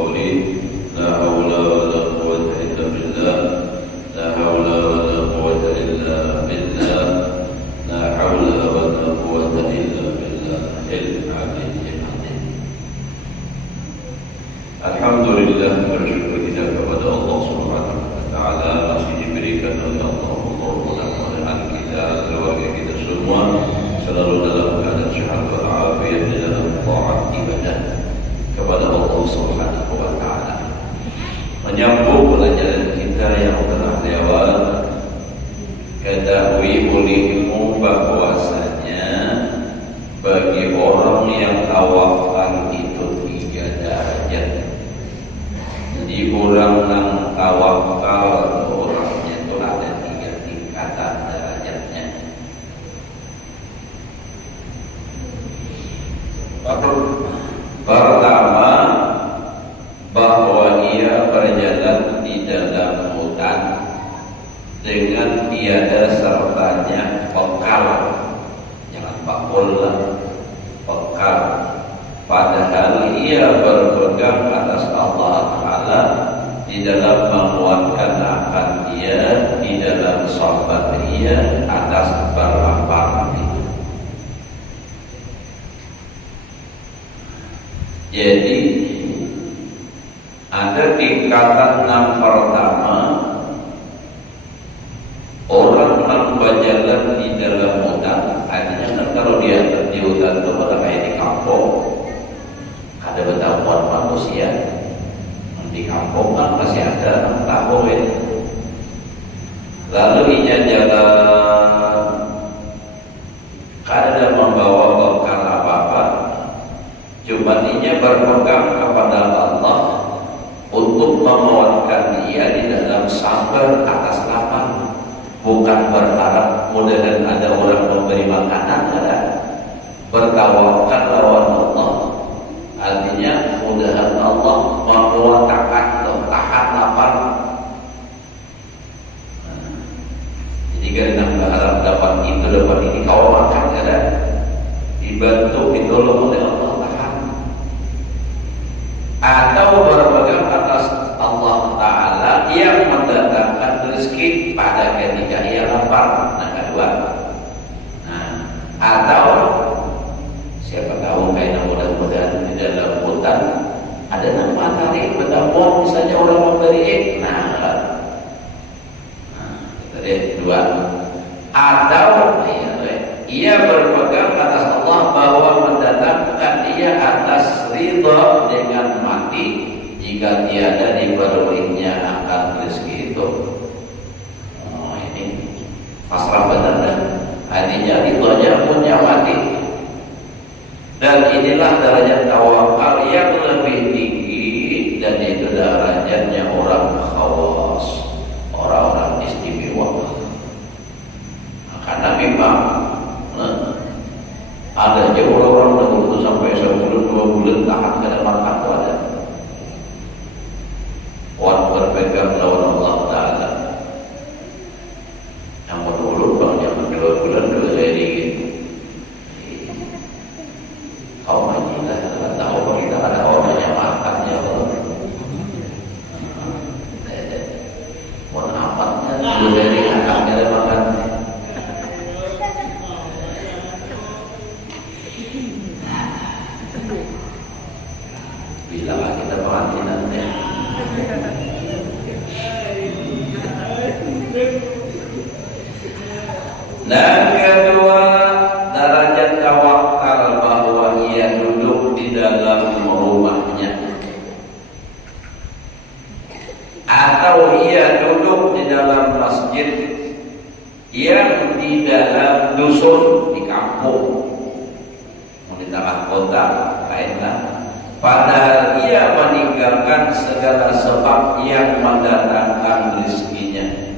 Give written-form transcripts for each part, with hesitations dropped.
قولي لا حول ولا قوة إلا بالله لا حول ولا قوة إلا بالله لا حول ولا قوة إلا بالله العلي العظيم. Alhamdulillah, bersyukur kita kepada Allah Subhanahu wa taala masih diberikan oleh Allah mudah-mudahan kita, keluarga kita semua selalu dalam keadaan sehat walafiat di dalam taat ibadah kepada Allah Subhanahu wa taala. Menyambung pelajaran kita yang telah lewat, ketahui olehmu bahwasanya bagi orang yang tawakal itu 3 derajat. Jadi orang yang tawakal orangnya itu ada 3 tingkatan derajatnya. Pertama, bahwa ia berjalan di dalam hutan dengan tiada sertanya bekal, jangan bakul, bekal. Padahal ia berpegang atas Allah Ta'ala di dalam menguatkan akan dia, di dalam sahabat ia atas berlapar itu. Jadi ada tingkatan yang pertama, orang yang berjalan di dalam hutan. Artinya kan kalau dia di hutan itu pada kayak di kampung, ada bertabuan manusia. Di kampung kan masih ada tahu itu. Lalu ia jalan, kada membawa bekal apa-apa, cuma ia berpegang kepada Allah untuk menguatkan dia di dalam sabar atas lapar. Bukan berharap mudahan ada orang memberi makanan, kada. Bertawakal lawan Allah, artinya mudahan Allah menguatkan tahan lapar. Jadi karena berharap dapat itu dapat ini kau makan, kada. Dibantu ditolong oleh Allah tahan. Atau berpegang atas Allah Ta'ala yang mendatangkan rezeki pada ketika ia lapar. Nah, kedua. Nah, atau siapa tahu kayaknya mudah-mudahan di dalam hutan ada nama tarik bertabuan misalnya orang memberi itu dia kedua. Atau ia berpegang atas Allah bahwa mendatangkan dia atas ridha dengan mati jika tiada diperolehnya akan rezeki itu. Ini pasrah benar dah. Artinya ridhanya punya mati. Dan inilah derajat tawakal yang lebih tinggi, dan itu derajatnya orang khawas, orang-orang istimewa. Karena memang ada aja orang-orang begitu sampai 1-2 bulan tahan kada makan itu ada. Orang berpegang lawan Allah Ta'ala yang berulur bang yang 2 bulan dulu saya dikit. Kau majilah kalau tahu kita ada orang yang makan ya Allah. Mohon amatnya dulu dari kakaknya ada makan. Bila kita perhatian nanti. Dan kedua, derajat tawakal bahwa ia duduk di dalam rumahnya, atau ia duduk di dalam masjid yang di dalam dusun, di kampung, di tengah kota, lainlah. Padahal ia meninggalkan segala sebab yang mendatangkan rezekinya.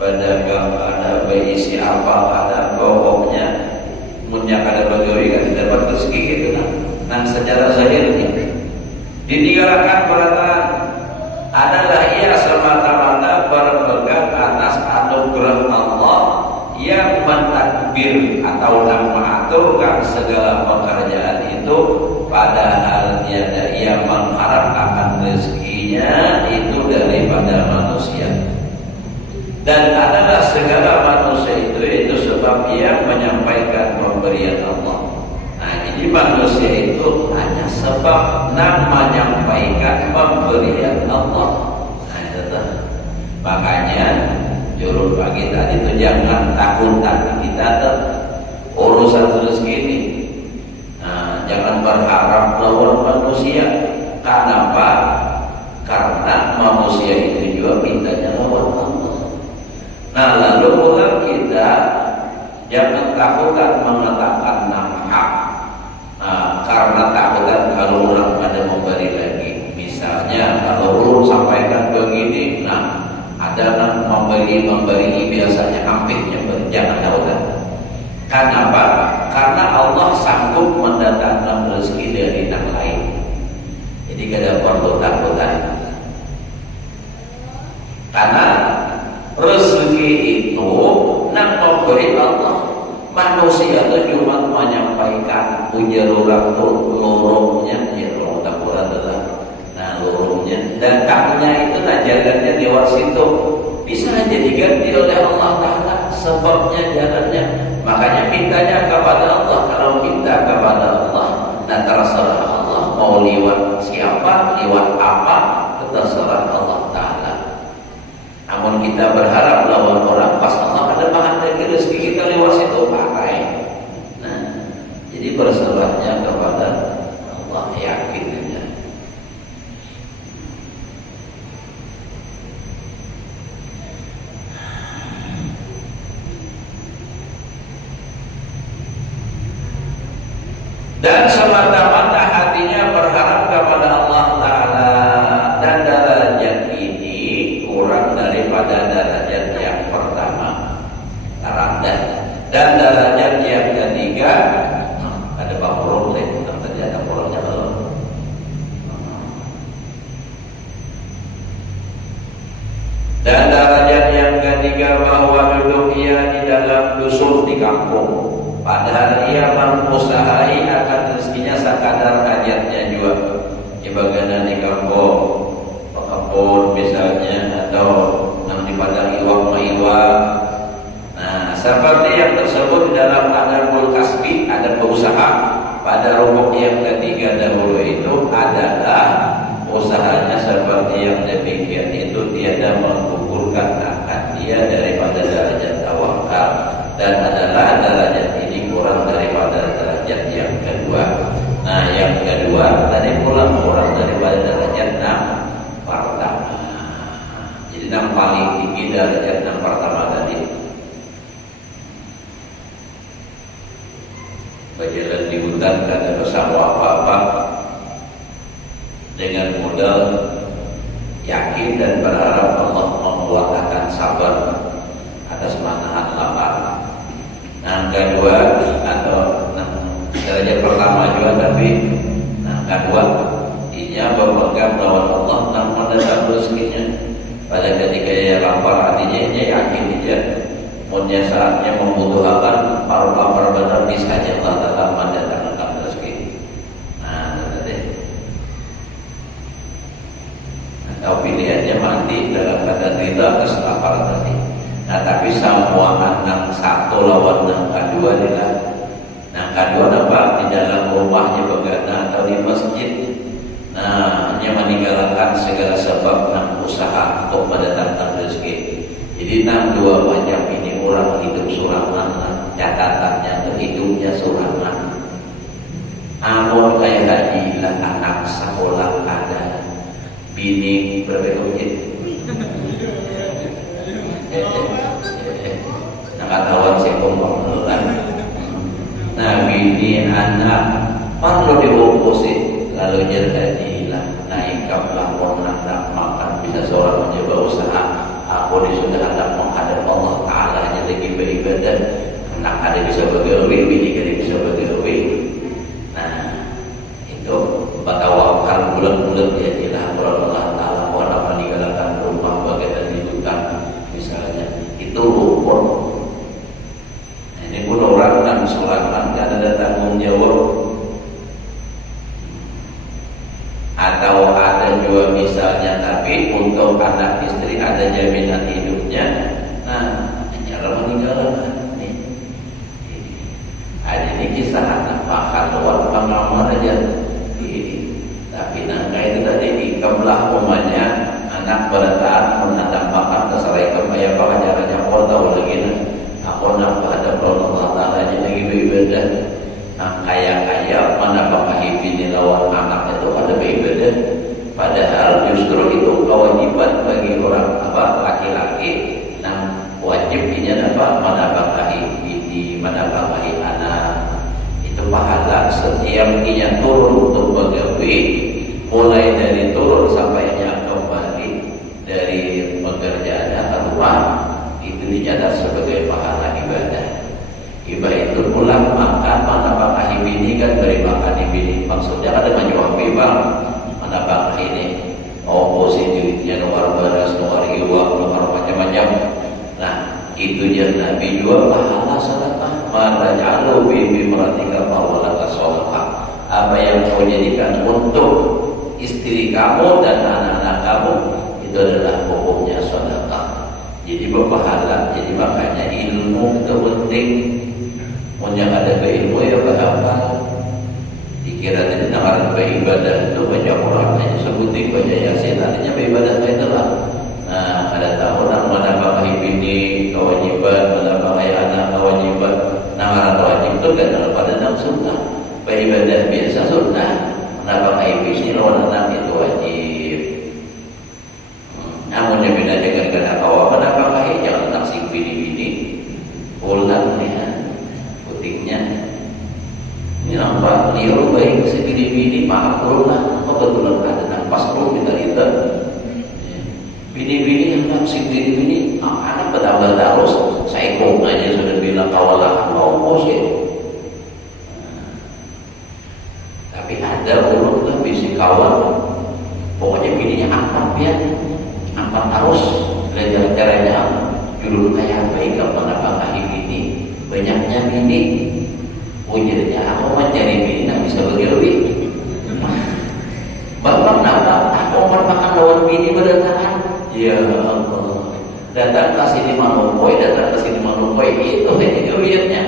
Pedagang ada, berisi apa ada, pokoknya munyak ada bagawi kan dapat rezeki gitu nah secara zahirnya ditinggalkan perkataan adalah ia semata-mata berpegang atas anugerah Allah yang mentakbir atau mengaturkan segala pekerjaan itu padahal ia mengharap akan rezekinya itu daripada manusia. Dan adalah segala manusia itu sebab ia menyampaikan pemberian Allah. Nah, jadi manusia itu hanya sebab menyampaikan pemberian Allah. Nah, itu tuh. Makanya jurus pagi tadi itu jangan takut kita tuh urusan rezeki ini. Nah, jangan berharap lawan manusia. Kenapa? Karena manusia itu juga mintanya lawan Allah. Nah, lalu orang kita jangan takutan mengatakan hak. Nah, karena takutan kalau orang pada memberi lagi. Misalnya kalau orang sampaikan begini, nah ada memberi biasanya hampirnya jangan takutan. Kenapa? Karena Allah sanggup mendatangkan rezeki dari yang lain. Jadi tidak perlu takutan. Karena rezeki itu nak memberi Allah. Manusia itu cuma menyampaikan punya orang tuh lorongnya, ya lorong takuran adalah. Nah lorongnya dan kamunya itu nah jalannya lewat situ bisa aja diganti oleh Allah Taala sebabnya jalannya. Makanya mintanya kepada Allah. Kalau minta kepada Allah, dan terserah Allah mau lewat siapa, lewat apa, terserah Allah Taala. Namun kita berharap lawan orang pas Allah ada bahan dari rezeki kita lewat situ pakai. Nah, jadi berserahnya kepada Allah, yakin aja. Dan semata-mata hatinya berharap kepada Allah Ta'ala. Dan derajat ini kurang daripada derajat yang pertama, rendah. Dan derajat yang ketiga ada bawang lain, tadi ada bolongnya belum. Dan derajat yang ketiga bahwa duduk ia di dalam dusun di kampung. Padahal ia mengusahakan akan rezekinya sekadar hajatnya juga. Bagaimana di kampung, pekebun misalnya, atau di padang iwak. Nah, seperti yang tersebut dalam adabul kasbi, ada berusaha. Pada rukuk yang ketiga dahulu itu adalah usahanya seperti yang demikian itu tiada menggugurkan akan dia daripada derajat tawakal. Dan adalah derajat ini kurang daripada derajat yang kedua. Nah, yang kedua tadi pulang kurang daripada derajat yang pertama. Jadi yang paling tinggi derajat yang pertama tadi. Berjalan di hutan tidak bersama apa-apa dengan modal yakin dan berharap Allah membuatkan sabar atas manahan lapar. Nah, kedua atau derajat pertama juga tapi kedua ia berpegang lawan Allah dan mendatang rezekinya. Pada ketika ia lapar hatinya ia yakin dia punya saatnya membutuhkan paruh lapar benar bisa saja Allah Taala mendatangkan rezeki. Nah, tadi atau pilihannya mati dalam keadaan ridha atas lapar tadi. Nah, tapi semua anak satu lawan yang kedua adalah yang kedua apa? Di dalam rumahnya begana atau di masjid. Nah, dia meninggalkan segala sebab dan usaha untuk mendatangkan rezeki. Jadi dua macam ini orang hidup surangan, catatannya untuk hidupnya surangan. Amun kayak tadi lah anak sekolah ada, bini berbeda. Nakatawan si pembangunan. Nah, bini anak perlu difokusin lalu jadilah naikkanlah orang nak makan bisa seorang mencoba usaha. Aku sudah ada menghadap Allah Taala hanya lagi beribadah. Anak ada bisa bergawe, bini ada bisa bergawe. Nah, itu bertawakal bulan-bulan dia ilah Allah Taala orang meninggalkan rumah bagian di hutan misalnya. Itu rukun. Ini pun orang dan suratkan tidak ada tanggung jawab. misalnya, tapi untuk anak istri ada jaminan hidupnya. Nah, jangan meninggalkan nih. Ada ini kisah anak bahkan lewat pengamar aja. Tapi nangka itu tadi di kebelah umatnya anak berataan menandang bahkan keserai kebaya bahkan caranya kau tahu lagi nah. Aku nampak ada Allah Ta'ala lagi beribadah. Nah, kaya-kaya mana bakahi bini lawan anak itu ada beribadah. Padahal justru itu kewajiban bagi orang laki-laki. Nah, wajibnya menafkahi bini, menafkahi anak. Itu pahala setiap dia turun untuk begawi, mulai dari turun sampai kembali dari pekerjaannya keluar, itu dicatat sebagai pahala ibadah. Ibadah itu pulang makan, menafkahi bini kan beri makan bini. Maksudnya kan dengan jawab bang. Apa ini posisinya luar baras, luar iwa, luar macam-macam. Nah, itu je Nabi juga pahala sedekah. Maka ja'alu bibi meratika fawalaka sholaka. Apa yang kau jadikan untuk istri kamu dan anak-anak kamu itu adalah hukumnya sedekah. Jadi berpahala. Jadi makanya ilmu itu penting. Yang ada ilmu ya berapa? Dikira tadi namaran beribadah itu baca Quran hanya sebutin baca Yasin, artinya beribadah itu lah. Nah, ada tahunan menambah bini kewajiban, menambah anak kewajiban. Namaran wajib itu kan dalam pada sunnah. Beribadah biasa sunnah, menambah bini lawan anak itu wajib. Namun yang beda dengan kata awal menambah jangan naksir bini-bini ulang ya putingnya. Ini nampak dia baik sebini-bini maaf lah, kebetulan ada pas perlu kita itu. Bini-bini yang naksir bini-bini, anak bertambah terus. Saya kong aja sudah bilang kawalah mau sih. Tapi ada orang tuh bisi kawal, pokoknya bininya angkat terus. Belajar caranya judul kayak baik kalau nafkahi bini, banyaknya bini. Jadinya aku mencari bini nak bisa bergawi. Bapak nak aku makan lawan bini berdatangan. Ya Allah. Datang ke sini Malungkoi, datang ke sini Malungkoi itu hanya gawiannya.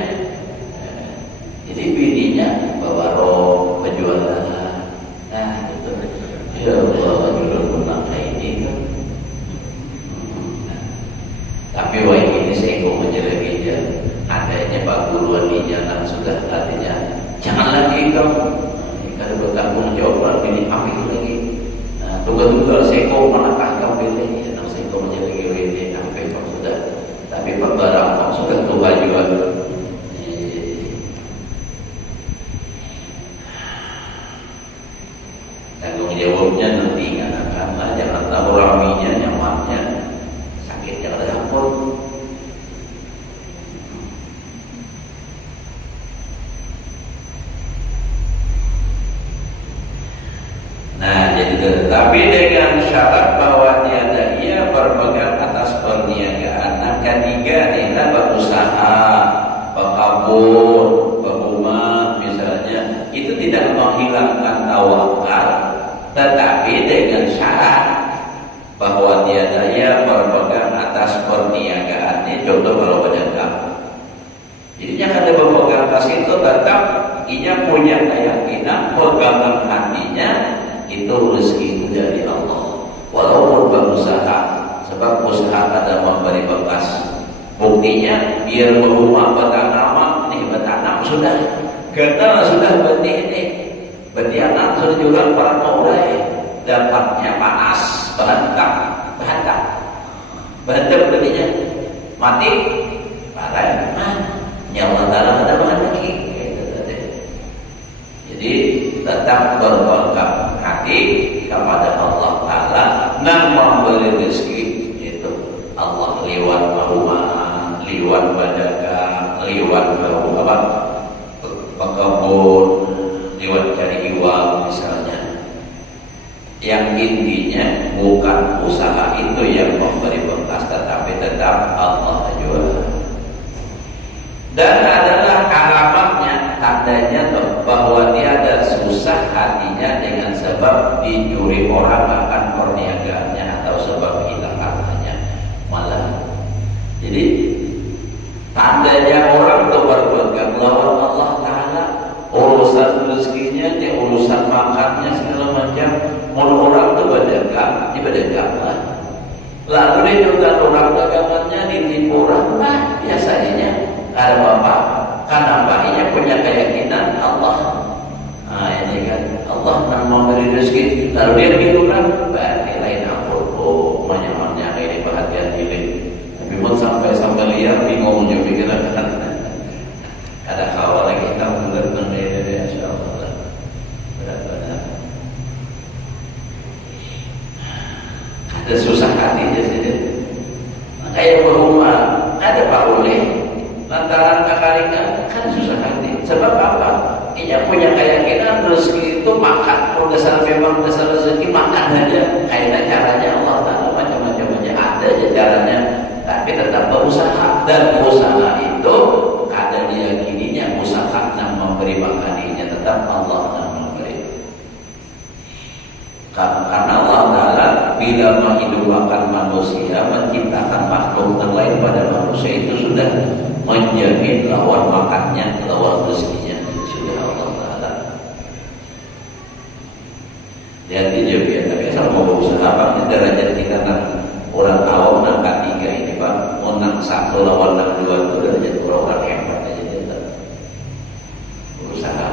Jadi bininya bawa roh penjualan. Nah itu. Ya Allah, judul menang kayak ini kan. Tapi wah ini saya mau menjaga dia. Adanya Pak Guruan di jalan sudah artinya jangan lagi kamu kalau bertanggung jawab ini ambil lagi. Nah, tunggu-tunggu seko manakah kamu pilih? Nah, seko menjadi gini sampai kamu sudah. Tapi barang kamu sudah tua juga. Tanggung jawabnya nanti karena jangan tahu raminya nyamannya sakit jangan dapur. Nah, jadi tetapi dengan syarat bahwa ia berpegang atas perniagaan. Nah, ketiga adalah berusaha, berkabur, berumah misalnya, itu tidak menghilangkan tawakal, tetapi dengan syarat bahwa ia berpegang atas perniagaannya. Contoh kalau berdagang, jadinya ada berpegang atas itu tetap ia punya keyakinan, pegangan hatinya itu rezeki itu dari Allah. Walaupun berusaha, sebab usaha ada memberi bekas. Buktinya biar berumah bertanaman, nih bertanam sudah, kita sudah benih ini, benih anak sudah juga para mulai dapatnya panas, berhentak benihnya mati, parah, nyawa dalam ada bahan lagi. Jadi tetap berpegang hati kepada Allah Ta'ala dan memberi rezeki itu Allah lewat rumah, lewat berdagang, lewat berkebun, lewat cari uang misalnya. Yang intinya bukan usaha itu yang memberi bekas, tetapi tetap Allah juga. Dan adalah alamatnya, tandanya bahwa dia ada susah hatinya dengan sebab dicuri orang akan perniagaan. mau orang tuh berdagang, dia berdagang lah. Lalu dia juga orang dagangannya ditipu orang, nah biasanya ada bapak, karena baiknya punya keyakinan Allah. Nah ini kan Allah yang memberi rezeki, lalu dia bilang orang, berarti lain ampun, oh banyak-banyak ini perhatian diri. Tapi mau sampai liar bingung juga pikiran kan. Ada kawal lagi kita mulai mengenai insyaallah. Benar-benar ada susah hati dia sendiri. Kayak berumah ada Pak Uli lantaran kekaringan kan susah hati. Sebab apa? Ia punya keyakinan rezeki itu makan. Kalau dasar memang dasar rezeki makan aja. Kayaknya caranya Allah Taala macam-macam aja ada aja caranya. Tapi tetap berusaha, dan usaha itu ada diyakininya usaha yang memberi makaninya tetap Allah yang memberi. Karena Allah Taala bila menghidupkan manusia, menciptakan makhluk yang lain pada manusia itu sudah menjamin lawan makannya, lawan rezekinya sudah Allah Taala. Lihat aja biar tapi asal mau berusaha apa derajat kita orang awam angkat 3 ini Pak, menang 1 lawan 2 itu derajat orang hebat aja dia berusaha.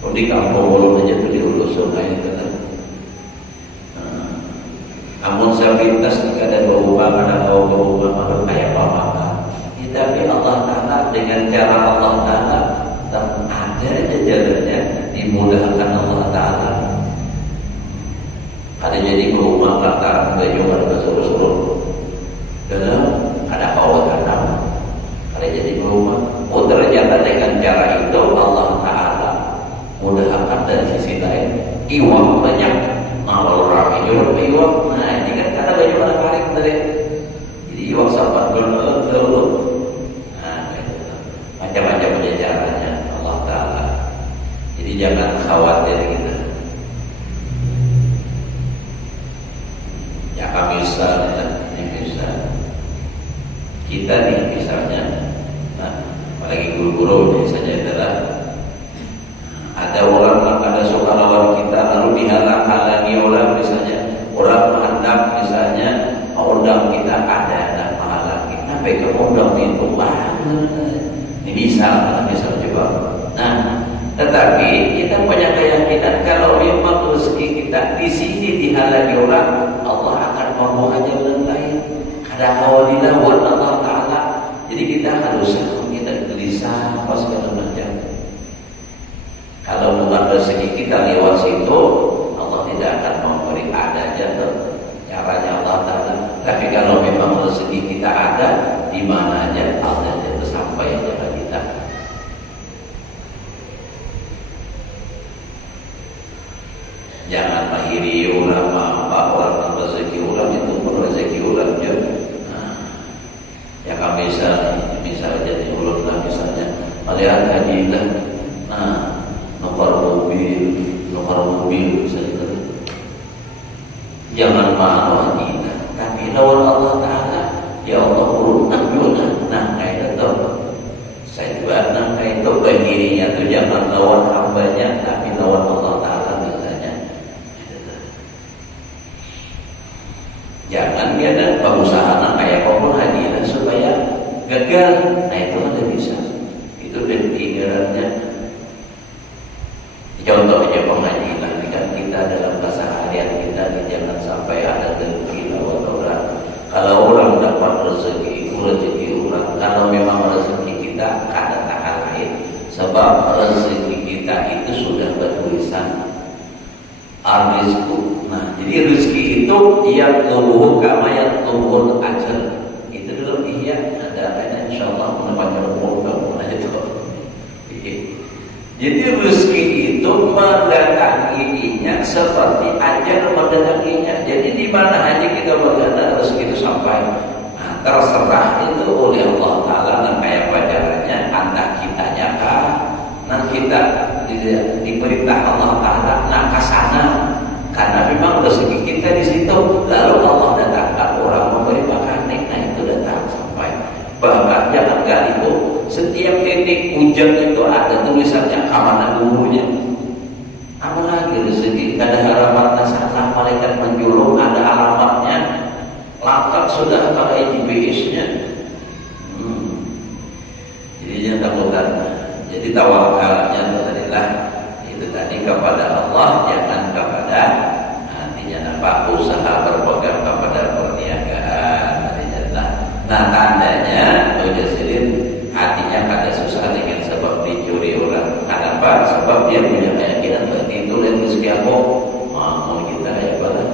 Kalau di kampung belum aja tuh di hulu sungai itu kan. Namun saya pintas jika ada berubah, ada berubah kayak apa-apa. Tapi Allah Taala dengan cara Allah Taala ada aja jalannya dimudahkan Allah Taala. Ada jadi berubah lantaran gayungan bersuruh-suruh. Dan ada kawat tanam. Ada jadi berubah. Oh ternyata dengan cara itu Allah Taala mudahkan dari sisi lain. Iwak banyak. Awal orang iwak. Nah ini kan karena gayungan karing dari. Jadi iwak sahabat dulu. Macam-macam caranya Allah Ta'ala. Jadi jangan khawatir gitu. Ya kami misalnya kita nih misalnya, nah, apalagi guru-guru misalnya adalah ada orang ada suka lawan kita lalu dihalang-halangi orang misalnya orang menghadap misalnya undang kita ada menghalangi sampai ke undang itu ini misal coba. Nah, tetapi kita punya keyakinan kalau memang rezeki kita di sini dihalangi orang, Allah akan membuka jalan lain. Ada kawal dilawan Allah Taala. Jadi kita harus kita gelisah apa segala macam. Kalau bukan rezeki kita lewat situ, Allah tidak akan memberi ada jatuh. Caranya Allah Taala. Tapi kalau memang rezeki kita ada, di mana aja Allah jatuh sampai jalan kita. Jangan mahiri ulama, orang rezeki ulang itu pun rezeki ulang juga. Nah, ya kami misalnya jadi ulun lah misalnya melihat hadilah, nah nomor mobil misalnya. Jangan malu hadilah, tapi lawan Allah Taala, ya Allah urut nabiuna, nah kayak itu. Saya juga nah kayak itu begininya tuh jangan lawan hambanya, tapi lawan Allah Taala. Jangan dia ada pengusaha kayak apapun hadiah supaya gagal. Nah itu ada bisa. Itu pikirannya. Contoh aja pengadilan kan kita dalam keseharian kita jangan sampai ada dengki lawan orang. Kalau orang dapat rezeki orang. Kalau memang rezeki kita ada tak lain. Sebab rezeki kita itu sudah bertulisan ar-rizqu. Nah, jadi rezeki itu yang lubuh kama yang lubuh ajal. Itu dulu iya ada insyaallah menempatkan umur kamu aja tuh. Jadi rezeki itu mendatanginya seperti ajal mendatanginya. Jadi di mana aja kita berada rezeki itu sampai. Nah, terserah itu oleh Allah Taala dan kayak caranya anda kitanya kah. Nah kita diperintah Allah Taala nah kasana. Karena memang rezeki kita di situ, lalu Allah datangkan orang memberi makan, nah itu datang sampai. Bahkan jangan kali itu setiap titik hujan itu ada tulisannya keamanan umurnya. Apalagi rezeki, ada harapan nasana Pak usaha berpegang kepada perniagaan. Nah tandanya Ujasirin hatinya kada susah dengan sebab dicuri orang. Kenapa? Sebab dia punya keyakinan berarti itu lihat rezeki aku mau kita ya bala.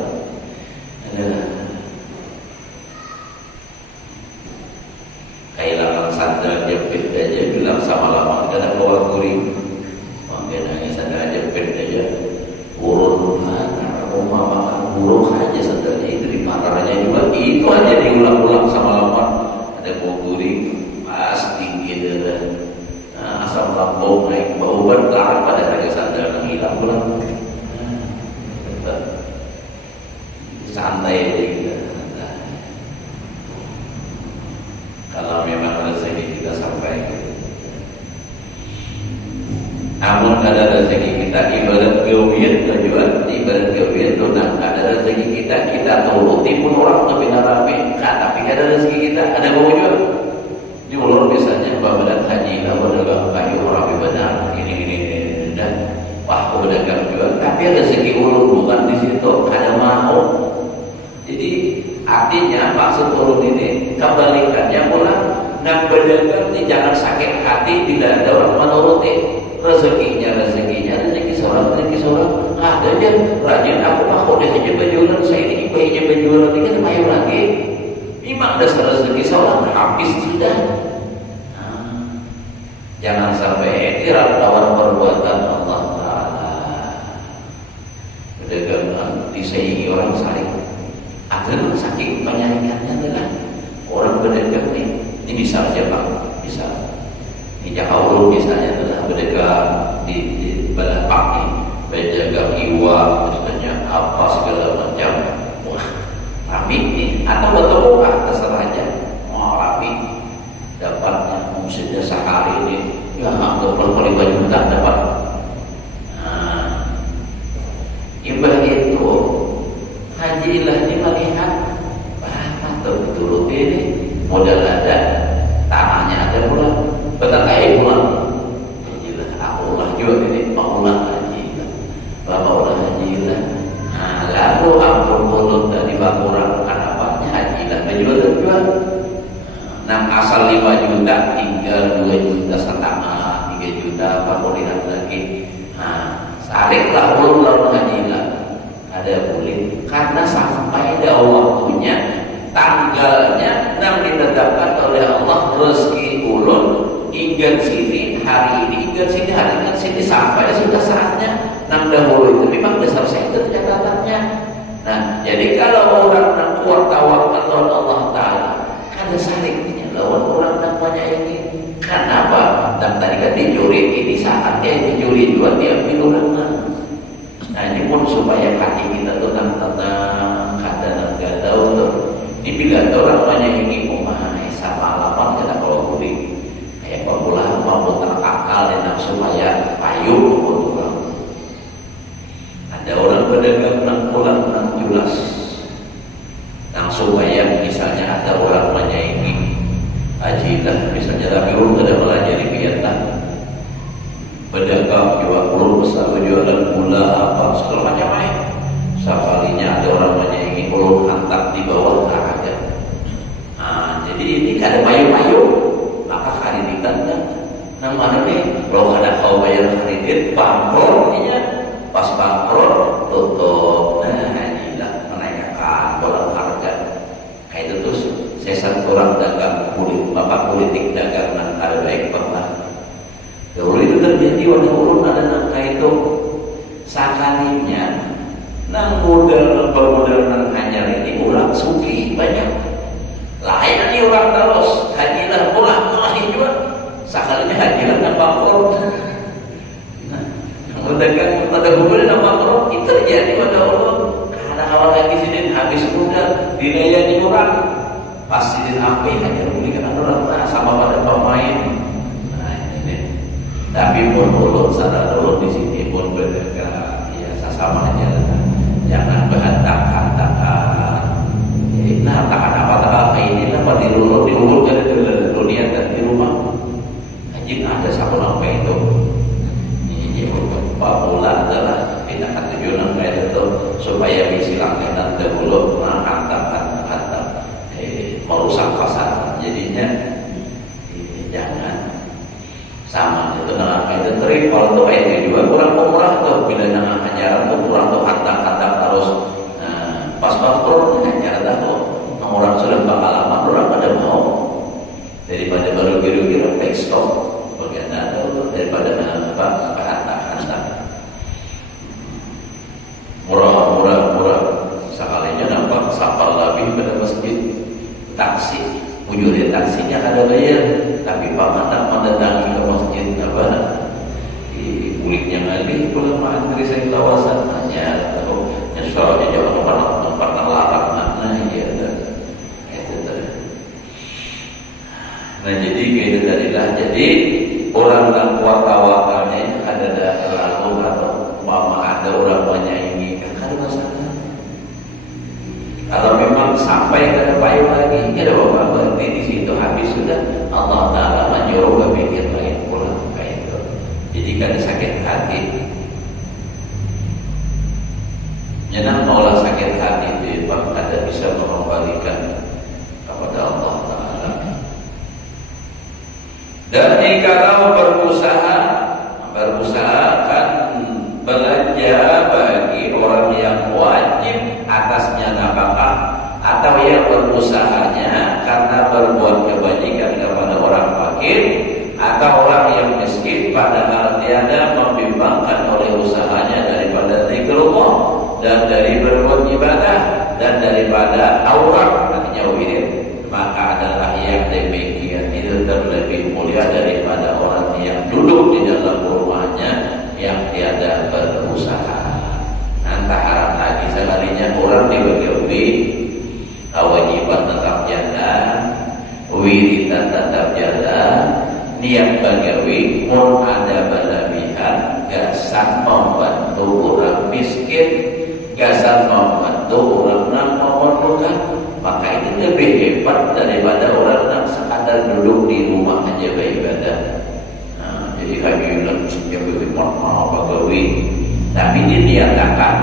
Kehilangan sandal jepit aja bilang sama lama kada keluar kuring. Mungkin nangis sandal jepit aja urun rumah makan buruk aja sandalnya itu di pakarnya juga itu aja diulang-ulang sama lama. Ada bau kuring pasti gitu dah. Asam lambung naik bau berdarah pada harga sandal yang hilang pulang. Santai aja kita. Kalau memang rezeki kita sampai. Namun ada rezeki kita ibarat gawin tujuan, ibarat gawin tu nak ada rezeki kita turuti pun orang lebih narapi. Tapi ada rezeki kita ada wujud. Di ulur misalnya badan haji lah berdagang kayu orang benar ini dan wah berdagang juga. Tapi rezeki ulur bukan di situ ada mau. Jadi artinya maksud turun ini kebalikannya pula nak berdagang jangan sakit hati tidak ada orang menuruti. Rezekinya rezeki seorang ada aja rajin aku deh aja berjualan saya ini aja berjualan ini kan mayu lagi memang dasar rezeki seorang habis sudah. Jangan sampai kirap lawan perbuatan Allah Ta'ala. Berdagang disaingi orang saling agar saking menyaingannya adalah orang berdagang ini bisa aja Pak bisa di Jakarta misalnya adalah berdagang di Balapak nih berdagang iwa misalnya apa segala macam wah rame nih atau bertemu terserah aja mau rame dapatnya omsetnya sekali ini ya hampir berkali juta dapat. Ibarat itu haji ilahnya melihat betul ini modal ada tanahnya ada pula betul pula hajilah aku ulah juga ini ulah haji bapak ulah haji lah. Lalu ampun mulut dari bakuran anaknya hajilah menjual nah asal 5 juta tinggal 2 juta setengah 3 juta apa boleh lagi saliklah ulun lalu hajilah ada boleh karena sampai ada waktunya tanggalnya yang ditetapkan oleh Allah rezeki ulun ingat sini hari ini ingat sini sampai sudah saatnya nang dahulu itu memang dasar saya itu catatannya. Nah jadi kalau orang yang kuat tawakal lawan Allah Ta'ala ada saliknya lawan orang namanya ini kenapa? Dan tadi kan dicuri ini saatnya dicuri juga diambil orang. Nah ini pun supaya hati kita tuh tenang kata nggak tahu tuh dibilang orang banyak ini sama alamat kita kalau kuring kayak pemula mampu terakal dan supaya payung betul. Ada orang berdagang nang pulang nang jelas nang supaya misalnya ada orang banyak ini ajilah misalnya tapi orang tidak melajari biarlah berdagang jual puluh besar jualan gula apa segala macam lain. Sekalinya ada orang banyak ingin ulun hantar di bawah ada. Jadi ini kada payu-payu maka kredit nang mana nih kalau kada kau bayar kredit bangkrut ininya pas bangkrut tutup hajilah menaikkan dolar harga kayak itu terus sesan orang dagang politik dagang nang ada baik pernah dahulu itu terjadi wadah ulun ada nang kayak itu sakalinya nang modal nang hanyar ini orang suki banyak lain ini orang terus hajilah pulang juga sekalinya hajilah nang bangkrut nang dagang pada gubernur nang bangkrut itu terjadi pada Allah karena awal lagi sini habis muda dilayani orang pas sidin api hanya beli kan orang sama pada pemain ini tapi pun ulun sadar ulun di sini pun berdagang ya sama aja jangan berantakan. Nah, apa ini lah pada dilulur ke dunia dan di rumah. Haji ada satu sampai itu. Ini pemula adalah tindakan tujuan kayak itu supaya bisa langkah pas makro hanya tahu orang sudah pengalaman orang pada mau daripada baru kira-kira backstop bagaimana daripada hantar murah sekalinya nampak sapal lebih pada masjid taksi ujungnya taksinya ada bayar tapi paman mendatangi ke masjid apa di kulitnya ngali pulang antri saya kawasan hanya atau soalnya jauh tempat larang mana ya itu tadi. Nah jadi gitu tadilah jadi orang yang tawakalnya ada lalu atau mama ada orang menyaingi kan ada masalah. Kalau memang sampai ke payu lagi ya ada apa berarti di situ habis sudah Allah Taala menyuruh berpikir lain pulang kayak itu. Jadi kan sakit hati. Jangan maulah sakit hati itu ada bisa mengembalikan kepada Allah Ta'ala. Dan kalau berusaha kan belanja bagi orang yang wajib atasnya nafkah atau yang berusahanya karena berbuat kebajikan kepada orang fakir atau orang yang miskin padahal tiada membimbangkan oleh usahanya daripada zikrullah dan dari berbuat ibadah dan daripada aurat artinya wirid maka adalah yang demikian itu terlebih mulia daripada orang yang duduk di dalam rumahnya yang tiada berusaha. Entah harap lagi sekalinya orang dibagi kewajiban tetap jalan, wiridan tetap jalan, niat bagawi pun ada berlebihan, gasan membantu orang miskin. Gasan membantu orang yang memerlukan maka ini lebih hebat daripada orang yang sekadar duduk di rumah aja beribadah. Nah, jadi kami bilang setiap mau bagawi tapi diniatakan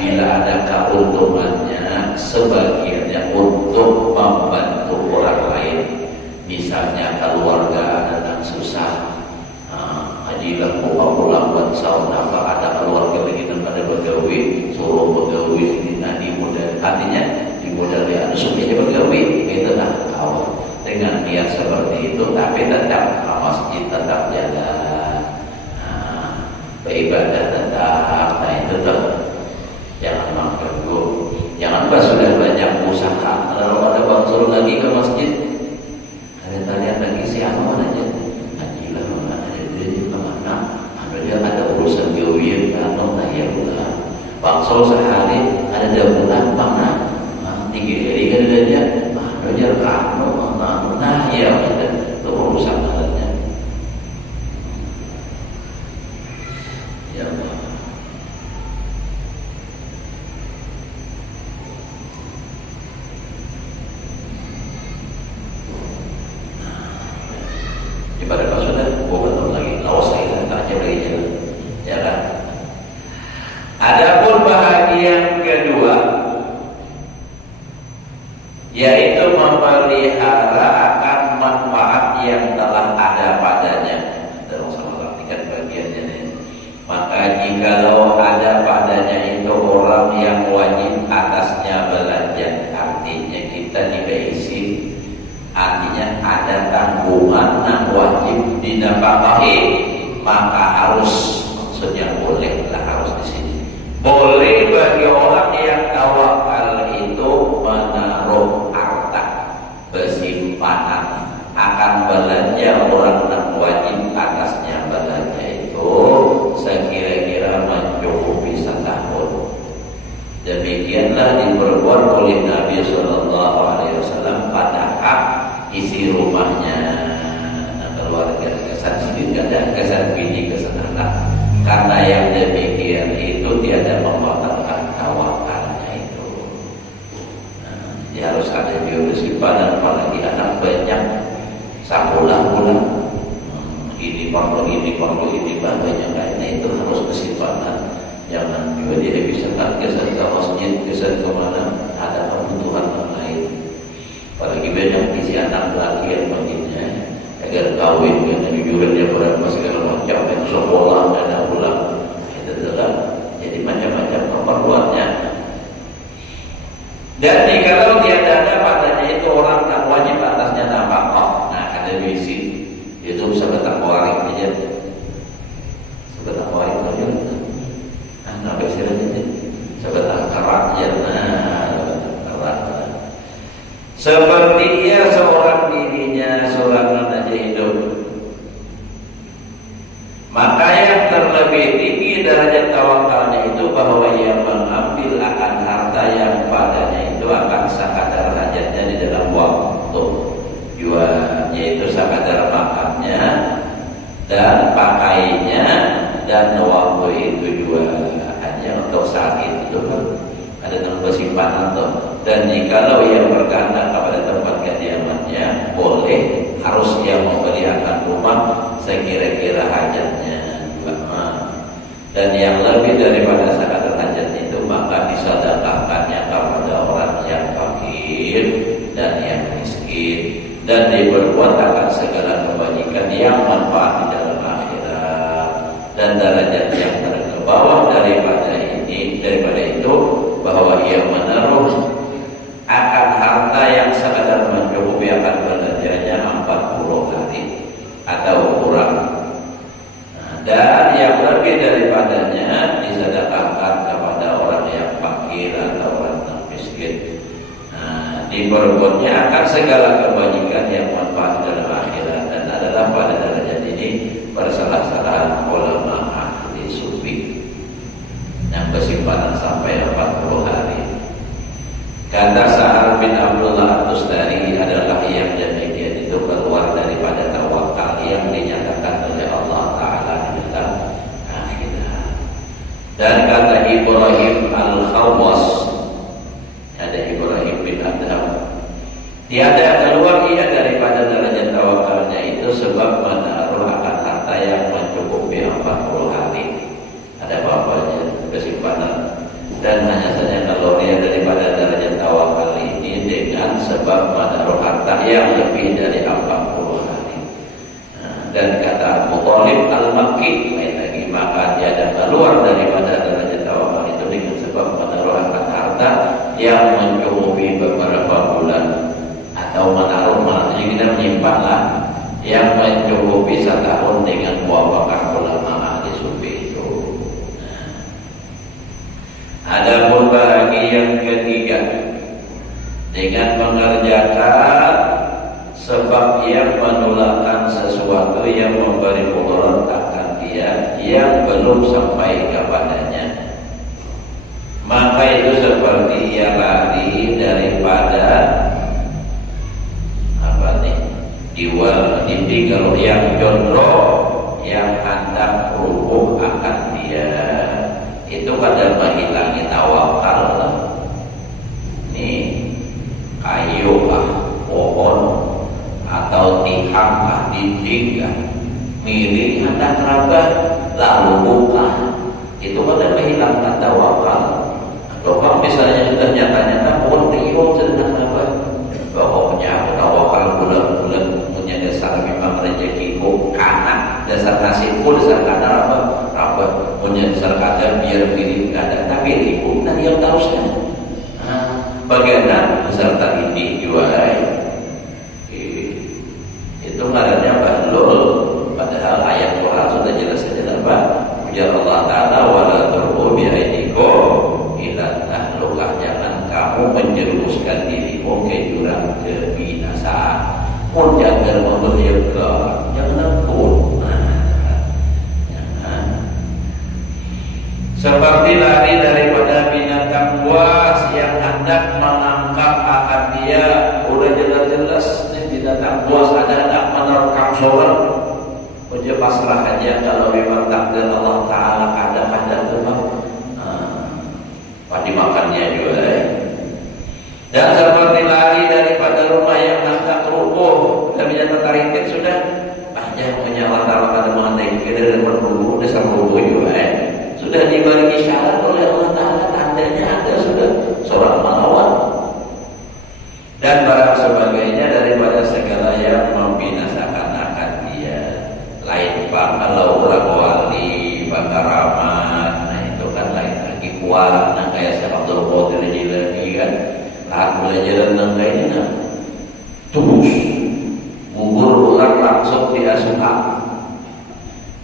bila ada keuntungannya sebagiannya untuk membantu orang lain misalnya keluarga ada yang susah hajilah mau pulang buat sahur apa ada keluarga lagi dan ada begawi suruh begawi sini nanti modal artinya di modal dia ada supaya begawi itu lah awal dengan niat seperti itu tapi tetap masjid tetap jalan beribadah tetap itu tuh jangan mengganggu jangan pas sudah banyak usaha lalu ada bang suruh lagi ke masjid ada tanya lagi siapa aja dia ada urusan gawian kalau tak ya bulan bangsol sehari ada bulan mana 3 hari kan dia mana dia kamu nah ya itu urusan alatnya ya Allah. Ibarat pas sudah bukan lagi lawas lagi tak jauh lagi ya kan. Adapun bahagian kedua yaitu memelihara akan manfaat yang telah ada padanya. Dalam salah artikan bagiannya ini. Maka jikalau ada padanya itu orang yang wajib atasnya belanja artinya kita dibeisi artinya ada tanggungan yang wajib dinafkahi maka harus maksudnya boleh lah harus di sini boleh bagi orang yang tawakal itu menaruh harta bersimpanan akan belanja orang yang wajib atasnya belanja itu sekira-kira mencukupi setahun. Demikianlah diperbuat oleh Nabi Sallallahu Alaihi Wasallam pada hak isi rumahnya keluarga kesan sidin dan kesan bini kesan anak karena yang demikian itu tiada membatalkan tawakalnya itu. Dia harus ada biologi pada apalagi anak banyak sakulah-kulah ini banyak kayaknya itu harus kesimpangan jangan juga dia bisa kan kesan ke masjid kesan kemana ada kebutuhan lain apalagi banyak isi anak laki yang masjidnya agar kawin dengan jujuran dia berapa segala macam itu sekolah dan ulang itu adalah jadi macam-macam keperluannya Dan jikalau tiada ada padanya itu orang yang wajib atasnya nafkah, nah ada bisi itu sebentar warik aja, sebentar warik aja, nabi siranya sebentar karat aja, karat. Seperti ia seorang dirinya seorang aja hidup, maka yang terlebih tinggi derajat tawakalnya itu bahwa ia mengambil akan harta yang padanya itu akan sakadar hajatnya di dalam waktu jua, yaitu sakadar makannya dan pakainya dan waktu itu juga hanya untuk saat itu tuh ada tempat simpanan tuh. Dan jikalau ia bergantung kepada tempat kediamannya, boleh harus dia membeli akan rumah sekira-kira hajatnya juga. Dan yang lebih daripada sakadar hajat itu maka disedekahkannya kepada orang yang fakir dan yang miskin, dan diperbuat akan segala kebajikan yang manfaat di dalam akhirat. Dan derajat yang terbawah daripada itu bahwa ia menaruh akan harta yang sekadar mencukupi akan belanjanya 40 hari atau kurang. Dan yang lebih daripadanya disedekahkan kepada orang yang fakir atau orang yang miskin. Diperbuatnya akan segala kebajikan yang manfaat dalam akhirat, dan adalah pada derajat ini persalah-salahan ulama ahli sufi yang bersimpanan sampai 40 hari. Kata Sa'al bin Abdullah At-Tustari adalah yang demikian itu keluar daripada tawakal yang dinyatakan oleh Allah Ta'ala di dalam akhirat. Dan kata Ibrahim Al-Khawwas, ada Ibrahim bin Adham, tiada keluar ia daripada derajat tawakalnya itu sebab menaruh akan harta yang mencukupi 40 hari. Ada apa-apanya kesimpanan. Dan hanya saja kalau dia daripada derajat tawakal ini dengan sebab menaruh harta yang lebih dari 40 hari. Dan kata Abu Thalib Al-Makki lain lagi, maka dia ada keluar daripada derajat tawakal itu dengan sebab menaruh akan harta yang mencukupi beberapa bulan, atau menaruh maksudnya kita menyimpanlah yang mencukupi setahun dengan muwafaqah ulama ahli sufi itu. Adapun bagi yang ketiga, dengan mengerjakan sebab yang menularkan sesuatu yang memberi mudarat akan dia yang belum sampai kepadanya, maka itu seperti ia lari daripada apa nih, diwal mimpi kalau yang condro yang hendak rubuh akan dia. Itu pada menghilangi tawakal lah. Ini kayu kah, pohon atau tihang kah, dinding kah, miring hendak kerabat lalu buka, itu pada menghilangkan tawakal. Kalau misalnya sudah nyata-nyata pohon tiup sedang kerabat, pokoknya tawakal bulan-bulan punya dasar memang rezekiku karena dasar nasibku, dasar kadar apa punya dasar kadar biar pilih kadar, tapi ribu dan yang terusnya bagaimana beserta ini juara itu ngarannya bahlul, padahal ayat Quran sudah jelas saja Pak. Ujar Allah Ta'ala wala turbu bi'aidikum ila tahlukah, jangan kamu menjerumuskan dirimu ke jurang kebinasaan. Pun jangan membahayakan, jangan pun. Seperti lari daripada binatang buas yang hendak menangkap akan dia, udah jelas-jelas nih binatang buas ada hendak menerkam seorang. Udah pasrah aja kalau memang takdir Allah Ta'ala kadang-kadang memang dimakannya juga. Dan seperti lari daripada rumah yang hendak rubuh, dan binatang tarik sudah banyak menyala-nyala mengenai kira dan berburu dasar rubuh juga. Sudah diberi isyarat oleh Allah Ta'ala, tandanya ada sudah seorang melawan. Dan barang sebagainya daripada segala yang membinasakan akan dia. Lain Pak, kalau orang wali, bakaramat, nah itu kan lain lagi kuat. Nah kayak Syekh Abdul Qadir Jilani kan, saat belajar tentang ini nah terus gugur ular langsung diasuhan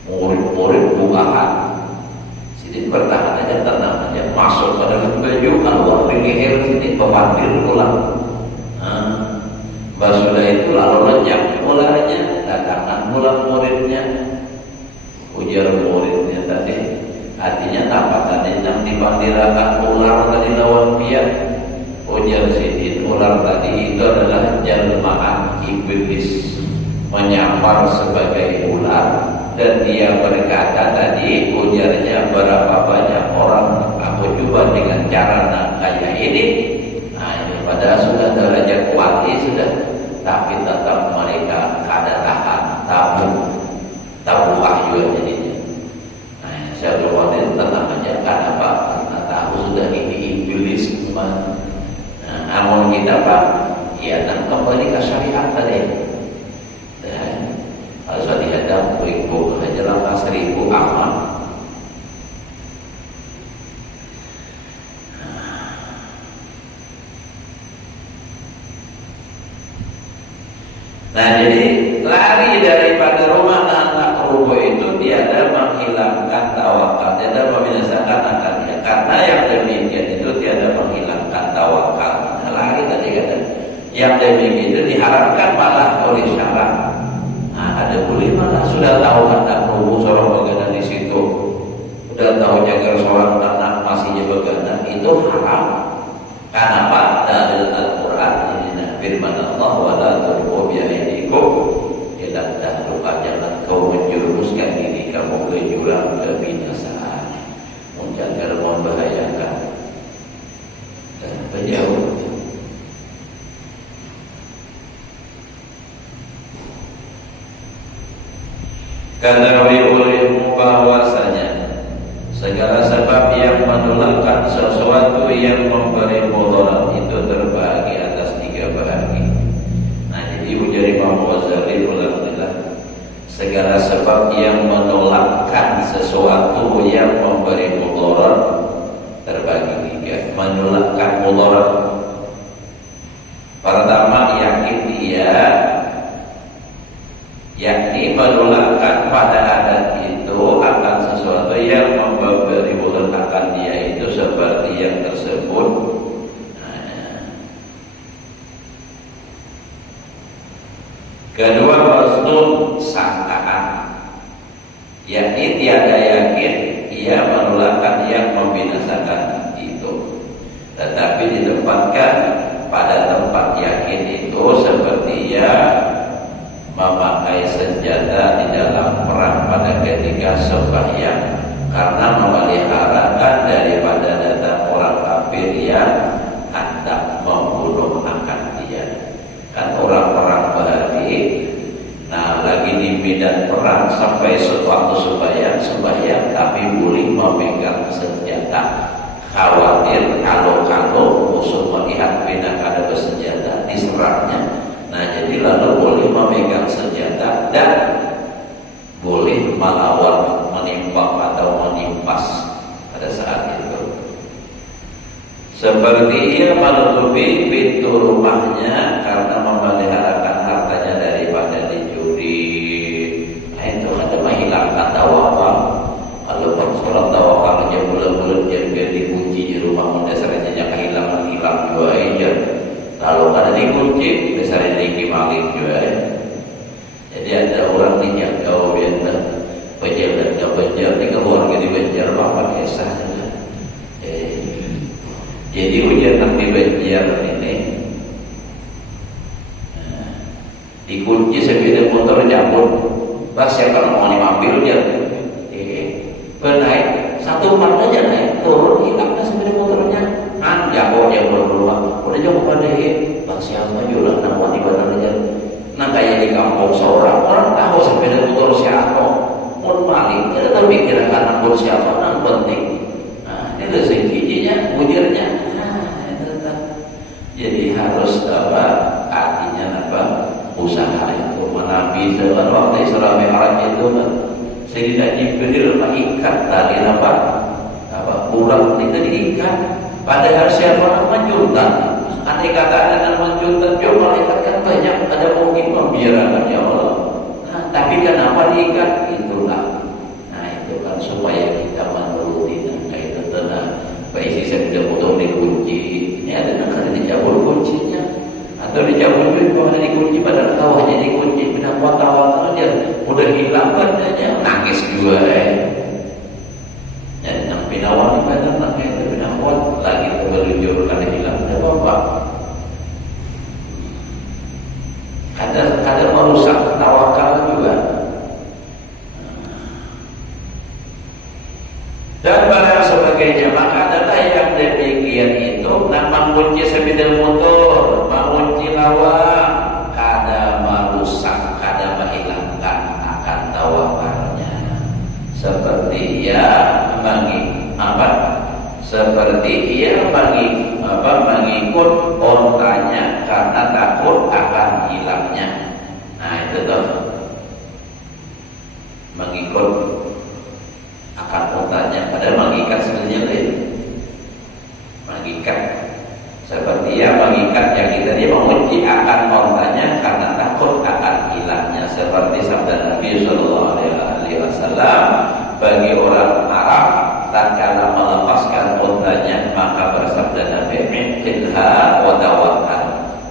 murid-murid bukaan sini bertahan aja tenang aja masuk ke dalam baju keluar di leher sini pemandir ular. Sudah itu lalu lenyap ularnya, datangan pula muridnya, ujar muridnya tadi artinya tampak tadi yang dipandirakan ular tadi lawan dia. Ujar sidin ular tadi itu adalah jelmaan iblis menyamar sebagai ular dan dia berkata tadi ujarnya berapa banyak orang aku coba dengan cara kayak ini. Nah ini pada sudah derajat wali sudah, tapi tetap mereka kada tahan tabu wahyu jadinya. Nah saya berwakil tenang aja kenapa? Karena tahu sudah ini iblis. Namun kita Pak, ya dan kembali ke syariat tadi. Dan harus dihadap ribu hajaran 1000 amal. Nah jadi lari daripada rumah anak rubuh itu tiada menghilangkan tawakal, tiada membinasakan akalnya. Karena yang demikian itu tiada menghilangkan tawakal. Nah, lari tadi kata, yang demikian itu diharapkan malah oleh syarat. Nah ada boleh malah sudah tahu anak rubuh seorang begadang di situ, sudah tahu jaga seorang anak masihnya begadang itu haram. Karena apa? Dalil Al-Quran ini firman Allah wala tulqu bi aydikum ila tahluka, jangan kau menjerumuskan diri kamu ke jurang kebinasaan, menjaga membahayakan dan menjauh. Ketahui olehmu bahwasanya segala sebab yang menularkan sesuatu yang memberi mudarat itu terbagi atas 3 bahagi. Nah jadi ujar Imam Ghazali ulama segala sebab yang menolakkan sesuatu yang memberi mudarat terbagi 3. Menolakkan mudarat pertama yakin dia, yakni menolakkan pada adat itu akan sesuatu yang memberi mudarat akan dia itu seperti yang tersebut. Kedua wasnun sangkaan, yakni tiada yakin ia menolakkan yang membinasakan itu, tetapi ditempatkan pada tempat yakin itu seperti ia memakai senjata di dalam perang pada ketika sembahyang karena memeliharakan daripada datang orang kafir yang hendak membunuh akan dia. Kan orang-orang Bahari nah lagi di medan perang sampai waktu sembahyang tapi boleh memegang senjata, khawatir kalau musuh melihat medan ada bersenjata diserangnya. Nah jadi lalu boleh memegang senjata dan boleh melawan, menembak atau menimpas pada saat itu. Seperti ia menutupi pintu rumahnya karena memeliharakan hartanya daripada dicuri. Nah itu ada menghilangkan tawakal. Kalau persoalan tawakal aja bulan-bulan dia dikunci di rumah mendasarnya kehilangan hilang juga aja. Kalau ada dikunci besarnya tinggi maling juga ya. Jadi ada orang dijaga biasa penjaga dan penjaga di keluarga di Banjar bapak kisah. Jadi ujian nanti Banjar ini dikunci sepeda motor jambut, pas siapa mau diambil dia, naik satu part aja naik turun hilang sepeda motornya. Jago rumah udah jauh pada bang siapa jualan nama di bandar aja nah kayak di kampung seorang orang tahu sepeda motor siapa mau maling kita tahu pikiran karena pun siapa yang penting. Nah ini rezekinya ujarnya. Jadi harus apa artinya apa usaha itu menabi seorang waktu Isra Mi'raj itu Sayyidina Jibril mengikat tali apa kurang itu diikat. Padahal siapa nama juntan andai kata ada 6 juta malaikat kan banyak, ada mungkin membiarkan ya Allah. Nah, tapi kenapa diikat? Itulah. Nah, itu kan supaya kita menuruti dan itu tenang. Baik saya tidak potong dikunci. Ini ada negara dicabut kuncinya atau dicabut duit kalau dikunci padahal kawahnya dikunci. Kenapa tawakal aja udah hilang badannya nangis juga ya pinawan ibadah nangis itu pinawan lagi tergelujur karena hilang ada apa kadang merusak tawakal juga. Dan barang sebagainya. Maka adalah yang demikian itu nama kunci sebidang motor, mengunci lawang, kada merusak, kada menghilangkan akan tawakalnya. Seperti ia mengikut ontanya karena takut akan hilangnya. Nah itu tuh mengikut akan ontanya, padahal mengikat sebenarnya lain. Mengikat seperti ia mengikat yang kita dia mengunci akan ontanya karena takut akan hilangnya. Seperti sabda Nabi Sallallahu Alaihi Wasallam, bagi orang Arab tatkala melepaskan ontanya maka bersabda Nabi "Minqilha wa tawakkal."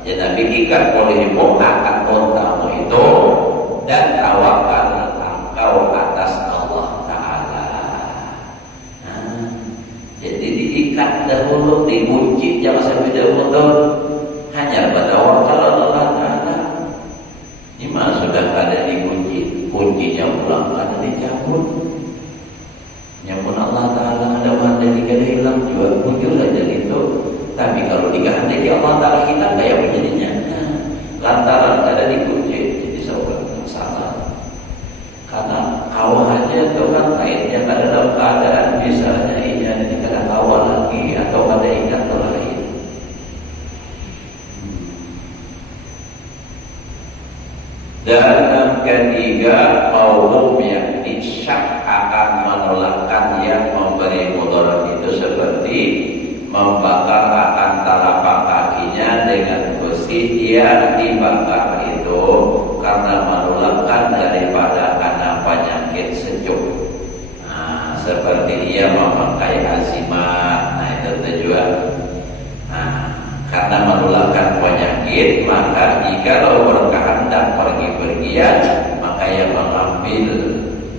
Ya Nabi ikat olehmu akan ontamu itu dan tawakal engkau atas Allah Ta'ala. Nah, jadi diikat dahulu, dikunci, jangan sampai dahulu hanya bertawakal Allah Ta'ala. Ini mah sudah ada dikunci, kuncinya pulang ada dicabut. Nyampun Allah Ta'ala ada mana jika dia hilang juga muncul saja gitu. Tapi kalau dikehendaki Allah Ta'ala hilang kayak menjadinya lantaran ada dikunci jadi sebuah masalah. Karena awalannya itu kan lainnya ada dalam keadaan misalnya ini ada di kadang awal lagi atau ada ikat lain. Dan yang ketiga kaum yang syak akan menolakkan yang memberi mudarat itu seperti membakar akan telapak kakinya dengan besi yang dibakar itu karena menolakkan daripada karena penyakit sejuk. Nah, seperti dia memakai azimat, nah itu juga. Nah, karena menolakkan penyakit maka jikalau berkehendak pergi-pergian maka yang mengambil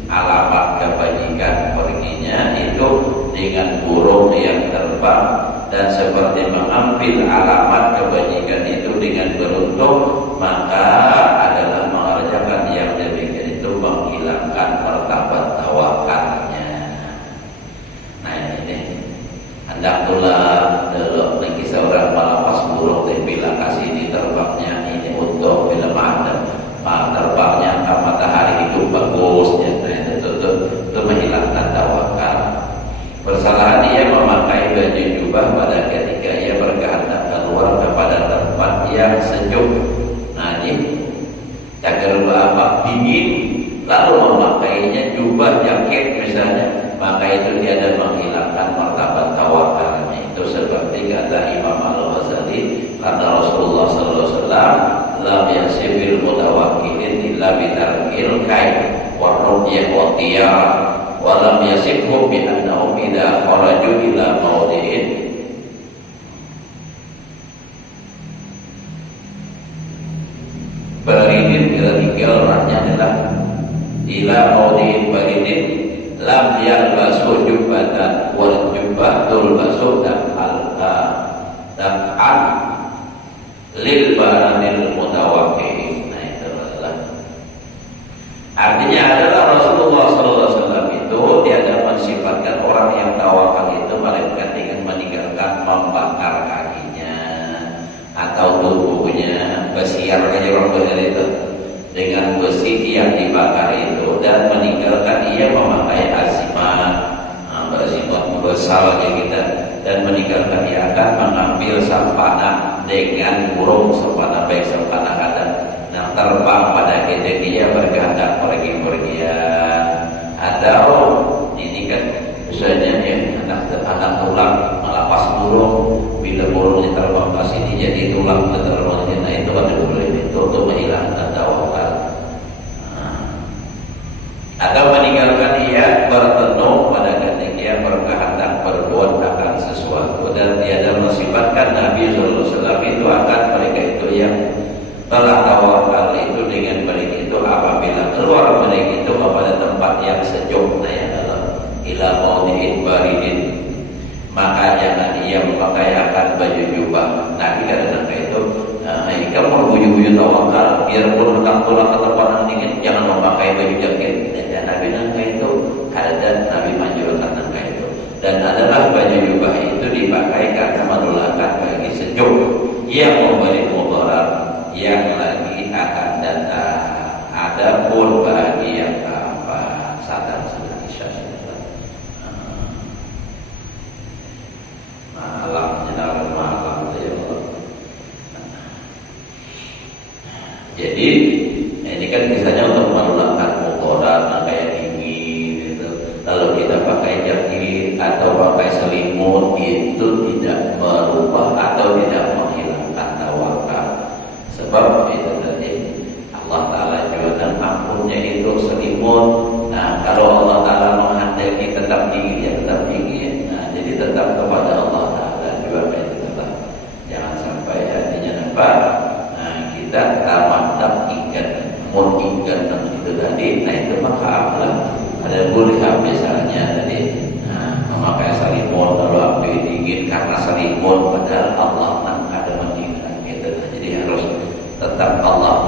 alamat kebajikan perginya itu dengan burung yang terbang, dan seperti mengambil alamat kebajikan itu dengan beruntung maka adalah mengerjakan yang demikian itu menghilangkan martabat tawakalnya. Nah ini hendak tulah dulu kisah orang melepas burung dan bilang kasih ini terbangnya ini untuk bila terbangnya ke matahari itu bagusnya. Itu menghilangkan tawakal. Persalahan dia memakai baju jubah pada ketika ia berkehendak keluar kepada tempat yang sejuk. Nah ini cagar apa dingin lalu memakainya jubah jaket misalnya, maka itu dia ada menghilangkan martabat tawakalnya. Itu seperti kata Imam Al-Ghazali, kata Rasulullah SAW, lam yasibil mutawakkilin illa bitarkil kain warruqyah wa tiyarah wa lam yasibhum bi annahum idza kharaju ila mawdi'in baridin ila ranya adalah ila mawdi'in baridin lam yalbasu jubbatan wal jubbatul basu dan lil baranil mutawakkil. Nah itu adalah artinya adalah Rasulullah SAW itu tiada mensifatkan orang yang tawakal itu melainkan dengan meninggalkan membakar kakinya atau tubuhnya besiar kayak orang benar itu dengan besi yang dibakar itu, dan meninggalkan ia memakai azimat, azimat besarnya kita, dan meninggalkan ia akan mengambil sang panah dengan burung sepanah baik sepanah ada yang terbang pada ketika dia berkehendak pergi-pergian. Atau ini kan misalnya ya anak tulang melepas burung, bila burung terbang ke sini jadi tulang terlalu. Nah itu ada boleh itu untuk menghilangkan tawakal. Atau meninggalkan ia bertemu pada ketika berkehendak berbuat akan sesuatu dan tiada mensifatkan Nabi SAW itu akan mereka itu yang telah tawakal itu dengan mereka itu apabila keluar mereka itu kepada tempat yang sejuk ila maudhi'in baridin, maka jangan ia memakai akan baju jubah. Nabi kadang-kadang itu kamu baju-baju tawakal biarpun hutang pulang ke tempat yang dingin jangan memakai baju jaket. Dan Nabi nangka itu ada Nabi manjurkan nangka itu, dan adalah baju jubah itu dipakai karena menolakkan bagi sejuk yang memberi mudarat yang lagi akan datang. Adapun bagi yang sadar sudah isya malam menjelang malam itu ya Allah. Jadi ini kan kisahnya untuk menolakkan mudarat kayak dingin gitu. Lalu kita pakai jaket atau pakai selimut itu tidak merubah atau tidak menghilangkan tawakal. Sebab itu tadi Allah Ta'ala juga dan ampunnya itu selimut. Nah kalau Allah Ta'ala menghendaki tetap dingin ya tetap dingin. Nah jadi tetap kepada Allah Ta'ala juga itu tetap. Jangan sampai artinya nampak kita tamat ingat mau ingat itu tadi. Nah itu maka apalah ada boleh misalnya tadi memakai selimut lalu api dingin karena selimut padahal Allah ada mengingat itu. Jadi harus tetap Allah